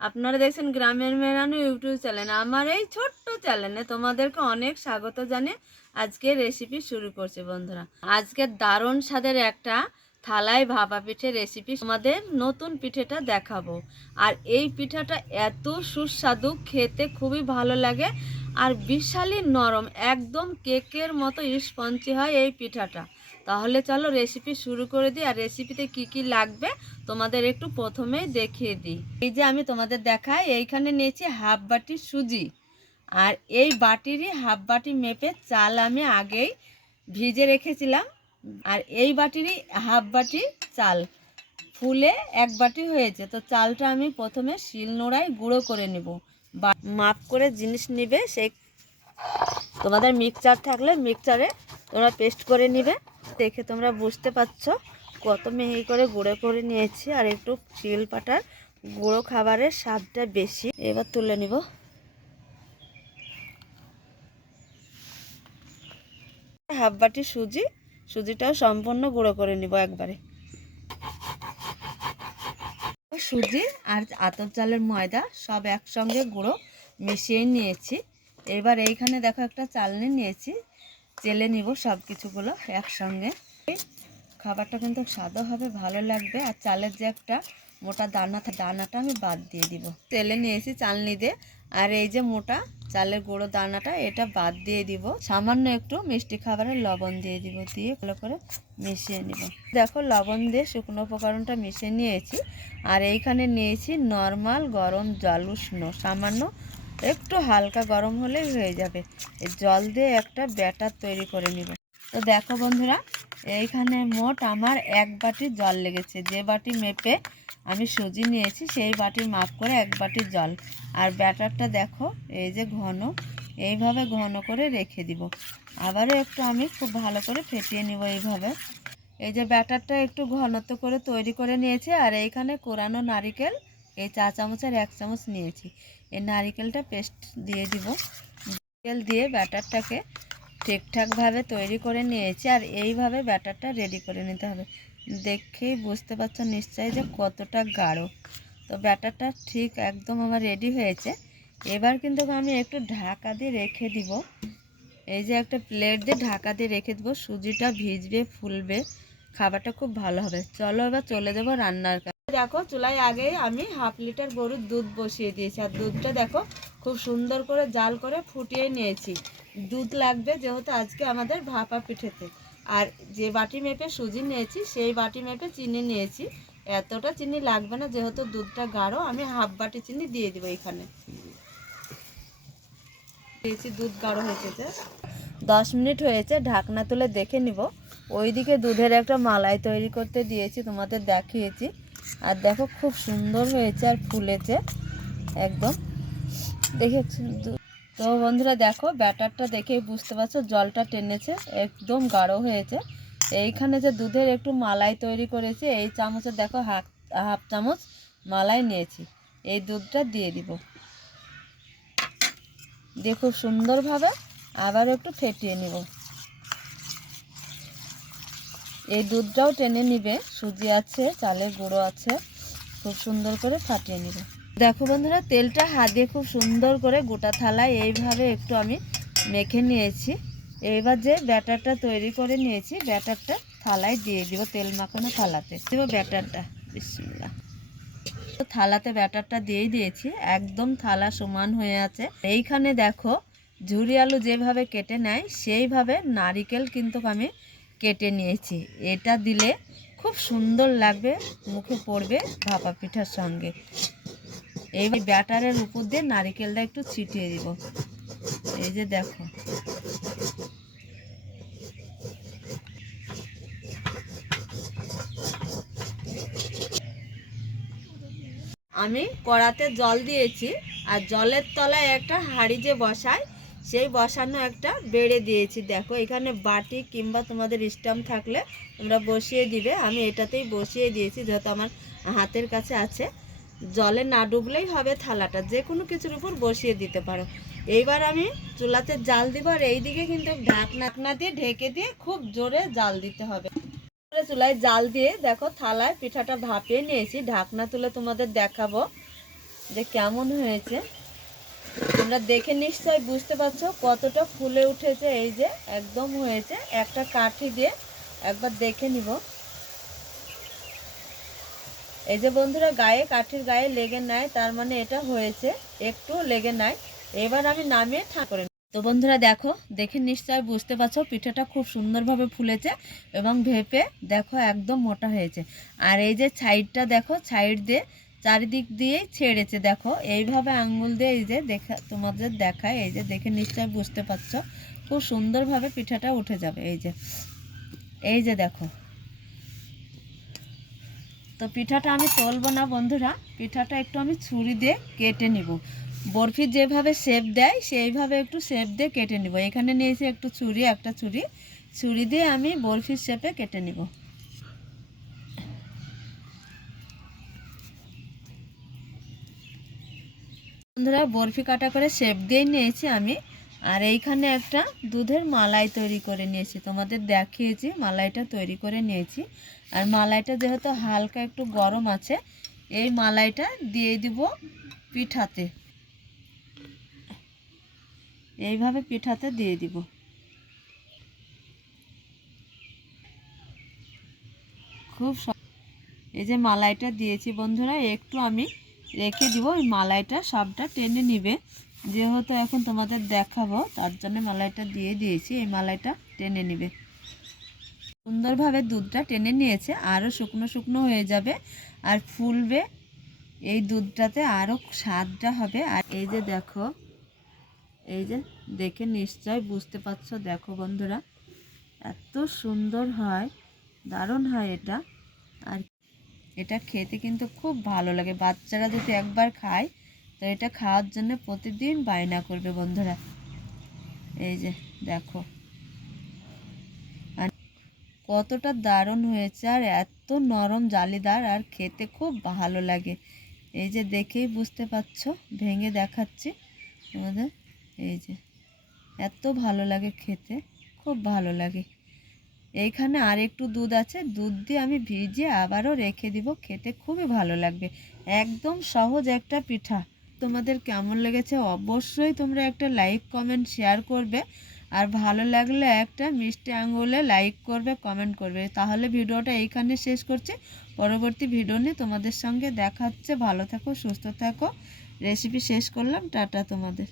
আপনারা দেখছেন গ্রামের মেরানো ইউটিউব চ্যানেল। আমার এই ছোট্ট চ্যানেলে তোমাদেরকে অনেক স্বাগত জানিয়ে আজকে রেসিপি শুরু করছি বন্ধুরা। আজকে দারুণ স্বাদের একটা থালায় ভাপা পিঠে রেসিপি তোমাদের নতুন পিঠেটা দেখাবো। আর এই পিঠাটা এত সুস্বাদু, খেতে খুবই ভালো লাগে আর বিশালই নরম, একদম কেকের মতো স্পঞ্জি হয় এই পিঠাটা। তাহলে চলো রেসিপি শুরু করে দিই, আর রেসিপিতে কি কি লাগবে তোমাদের একটু প্রথমেই দেখিয়ে দিই। এই যে আমি তোমাদের দেখাই, এইখানে নিয়েছি হাফ বাটি সুজি। আর এই বাটিরই হাফ বাটি মেপে চাল আমি আগেই ভিজে রেখেছিলাম। আর এই বাটিরই হাফ বাটি চাল। ফুলে এক বাটি হয়েছে, তো চালটা আমি প্রথমে শিল নোড়ায় গুঁড়ো করে নেব। মাপ করে জিনিস নিবে, সেই তোমাদের মিক্সচার থাকলে মিক্সচারে তোমরা পেস্ট করে নিবে। দেখে তোমরা বুঝতে পারছ কত মেহি করে গুঁড়ো করে নিয়েছি আর একটু শিল পাটার গুঁড়ো খাবারের স্বাদটা বেশি। এবার তুলে নিব। হাফ বাটি সুজি, সুজিটাও সম্পূর্ণ গুঁড়ো করে নিব একবারে। সুজি আর আতর চালের ময়দা সব একসঙ্গে গুঁড়ো মিশিয়ে নিয়েছি। এবার এইখানে দেখো একটা চালনি নিয়েছি। চেলে নিব সব কিছুগুলো একসঙ্গে। খাবারটা কিন্তু স্বাদও হবে, ভালো লাগবে। আর চালের যে একটা মোটা দানা দানাটা আমি বাদ দিয়ে দিব। তেলে নিয়েছি চালনি দিয়ে। আর এই যে মোটা চালের গুঁড়ো দানাটা, এটা বাদ দিয়ে দিব। সামান্য একটু মিষ্টি খাবারে লবণ দিয়ে দিব, দিয়ে ভালো করে মিশিয়ে নিব। দেখো, লবণ দিয়ে শুকনো উপকরণটা মিশিয়ে নিয়েছি। আর এইখানে নিয়েছি নর্মাল গরম জল উষ্ণ, সামান্য একটু হালকা গরম হলেই হয়ে যাবে। জল দিয়ে একটা ব্যাটার তৈরি করে নিব। তো দেখো বন্ধুরা, এইখানে মোট আমার এক বাটি জল লেগেছে। যে বাটি মেপে আমি সুজি নিয়েছি, সেই বাটির মাপ করে এক বাটি জল। আর ব্যাটারটা দেখো, এই যে ঘন, এইভাবে ঘন করে রেখে দিব। আবারও একটু আমি খুব ভালো করে ফেটিয়ে নিব এইভাবে। এই যে ব্যাটারটা একটু ঘনত্ব করে তৈরি করে নিয়েছি, আর এইখানে কোরানো নারিকেল এই চা চামচের এক চামচ নিয়েছি। এই নারিকেলটা পেস্ট দিয়ে দিব। নারিকেল দিয়ে ব্যাটারটাকে ঠিকঠাকভাবে তৈরি করে নিয়েছি আর এইভাবে ব্যাটারটা রেডি করে নিতে হবে। দেখেই বুঝতে পারছ নিশ্চয়ই যে কতটা গাঢ়। তো ব্যাটারটা ঠিক একদম আমার রেডি হয়েছে। এবার কিন্তু আমি একটু ঢাকা দিয়ে রেখে দিব। এই যে একটা প্লেট দিয়ে ঢাকা দিয়ে রেখে দেবো। সুজিটা ভিজবে, ফুলবে, খাবারটা খুব ভালো হবে। চলো এবার চলে যাব রান্নার দেখো, চুলায় আগে আমি হাফ লিটার গরুর দুধ বসিয়ে দিয়েছি। আর দুধটা দেখো, খুব সুন্দর করে জাল করে ফুটিয়ে নিয়েছি। দুধ লাগবে যেহেতু আজকে আমাদের ভাপা পিঠেতে। আর যে বাটি মেপে সুজি নিয়েছি, সেই বাটি মেপে চিনি নিয়েছি। এতটা চিনি লাগবে না, যেহেতু দুধটা গাঢ়, আমি হাফ বাটি চিনি দিয়ে দিব এখানে। দিয়েছি, দুধ গাঢ় হয়েছে। দশ মিনিট হয়েছে, ঢাকনা তুলে দেখে নিব। ওইদিকে দুধের একটা মালাই তৈরি করতে দিয়েছি, তোমাদের দেখিয়েছি। আর দেখো খুব সুন্দর হয়েছে আর ফুলেছে, একদম। দেখেছি দু- তো বন্ধুরা দেখো, ব্যাটারটা দেখেই বুঝতে পারছ, জলটা টেনেছে, একদম গাঢ় হয়েছে। এইখানে যে দুধের একটু মালাই তৈরি করেছি, এই চামচে দেখো হাফ হাফ চামচ মালাই নিয়েছি। এই দুধটা দিয়ে দিব। দিয়ে খুব সুন্দরভাবে আবার একটু ফেটিয়ে নিব। এই দুধটাও টেনে নিবে। সুজি আছে, চালের গুঁড়ো আছে, খুব সুন্দর করে ফাটিয়ে নিবে। দেখো বন্ধুরা, তেলটা হাত দিয়ে খুব সুন্দর করে গোটা থালায় এইভাবে একটু আমি মেখে নিয়েছি। এবার যে ব্যাটারটা তৈরি করে নিয়েছি, ব্যাটারটা থালায় দিয়ে দিব, তেল মাখানো থালাতে। দিব ব্যাটারটা, বিসমিল্লাহ। তো থালাতে ব্যাটারটা দিয়েই দিয়েছি, একদম থালা সমান হয়ে আছে। এইখানে দেখো ঝুরি আলু যেভাবে কেটে নেয়, সেইভাবে নারিকেল কিন্তু আমি কেটে নিয়েছি। এটা দিলে খুব সুন্দর লাগবে, মুখে পড়বে ভাপা পিঠার সঙ্গে। এই ব্যাটারের উপর দিয়ে নারিকেলটা একটু ছিটিয়ে দিব। এই যে দেখো। আমি কড়াতে জল দিয়েছি, আর জলের তলায় একটা হাঁড়ি যে বসায় সেই বসানো একটা বেড়ে দিয়েছি। দেখো, এখানে বাটি কিংবা তোমাদের স্টাম্প থাকলে তোমরা বসিয়ে দিবে। আমি এটাতেই বসিয়ে দিয়েছি, যেহেতু আমার হাতের কাছে আছে। জলে না ডুবলেই হবে থালাটা যে কোনো কিছুর উপর বসিয়ে দিতে পারো। এইবার আমি চুলাতে জাল দিব আর এইদিকে কিন্তু ঢাকনা দিয়ে ঢেকে দিয়ে খুব জোরে জাল দিতে হবে। চুলায় জাল দিয়ে দেখো থালায় পিঠাটা ভাপিয়ে নিয়েছি। ঢাকনা তুলে তোমাদের দেখাবো যে কেমন হয়েছে। তোমরা দেখে নিশ্চয় বুঝতে পারছ কতটা ফুলে উঠেছে, এই যে একদম হয়েছে। একটা কাঠি দিয়ে একবার দেখে নিব। এই যে বন্ধুরা, গায়ে, কাঠির গায়ে লেগে নেয় তার মানে এটা হয়েছে, একটু লেগে নেয় এবার আমি নামিয়ে ঠাক করে তো বন্ধুরা, দেখো, দেখে নিশ্চয় বুঝতে পারছ, পিঠাটা খুব সুন্দরভাবে ফুলেছে এবং ভেপে, দেখো, একদম মোটা হয়েছে। আর এই যে সাইডটা দেখো সাইড দিয়ে চারিদিক দিয়েই ছেড়েছে, দেখো। এইভাবে আঙ্গুল দিয়ে এই যে দেখা, তোমাদের দেখায়, এই যে দেখে নিশ্চয় বুঝতে পারছ। খুব সুন্দরভাবে পিঠাটা উঠে যাবে, এই যে। এই যে দেখো। তো পিঠাটা আমি তলবো না, বন্ধুরা। পিঠাটা একটু আমি ছুরি দিয়ে কেটে নিব। বরফি যেভাবে শেপ দেয়, সেইভাবে একটু শেপ দিয়ে কেটে নিব। এখানে নিয়েছি একটু ছুরি, একটা ছুরি। ছুরি দিয়ে আমি বরফির শেপে কেটে নিব। বন্ধুরা, বরফি কাটা করে শেপ দিয়ে নিয়েছি আমি। আর এইখানে একটা দুধের মালাই তৈরি করে নিয়েছি। তোমাদের দেখিয়েছি, মালাইটা তৈরি করে নিয়েছি। আর মালাইটা যেহেতু হালকা একটু গরম আছে, এই মালাইটা দিয়ে দিব পিঠাতে। এইভাবে পিঠাতে দিয়ে দিব। খুব এই যে মালাইটা দিয়েছি বন্ধুরা, একটু আমি রেখে দিব, ওই মালাইটা সবটা টেনে নিবে। যেহেতু এখন তোমাদের দেখাবো, তার জন্য মালাইটা দিয়ে দিয়েছি, এই মালাইটা টেনে নিবে। সুন্দরভাবে দুধটা টেনে নিয়েছে আরও শুকনো শুকনো হয়ে যাবে আর ফুলবে। এই দুধটাতে আরও স্বাদটা হবে। আর এই যে দেখো, এই যে দেখে নিশ্চয় বুঝতে পারছ, দেখো বন্ধুরা, এত সুন্দর হয়, দারুণ হয় এটা। আর এটা খেতে কিন্তু খুব ভালো লাগে। বাচ্চারা যদি একবার খায়, তো এটা খাওয়ার জন্য প্রতিদিন বায়না করবে বন্ধুরা। এই যে, দেখো। কতটা দারুণ হয়েছে আর এত নরম জালিদার আর খেতে খুব ভালো লাগে। এই যে দেখেই বুঝতে পারছ, ভেঙে দেখাচ্ছি তোমাদের। এই যে, এত ভালো লাগে খেতে, খুব ভালো লাগে। এইখানে আর একটু দুধ আছে। দুধ দিয়ে আমি ভিজিয়ে আবারও রেখে দিব। খেতে খুবই ভালো লাগবে। একদম সহজ একটা পিঠা। তোমাদের কেমন লেগেছে অবশ্যই তোমরা একটা লাইক, কমেন্ট, শেয়ার করবে। আর ভালো লাগলে একটা মিষ্টি আঙুলে লাইক করবে, কমেন্ট করবে। তাহলে ভিডিওটা এইখানে শেষ করছি। পরবর্তী ভিডিও নিয়ে তোমাদের সঙ্গে দেখা হচ্ছে। ভালো থাকো, সুস্থ থাকো। রেসিপি শেষ করলাম। টাটা তোমাদের।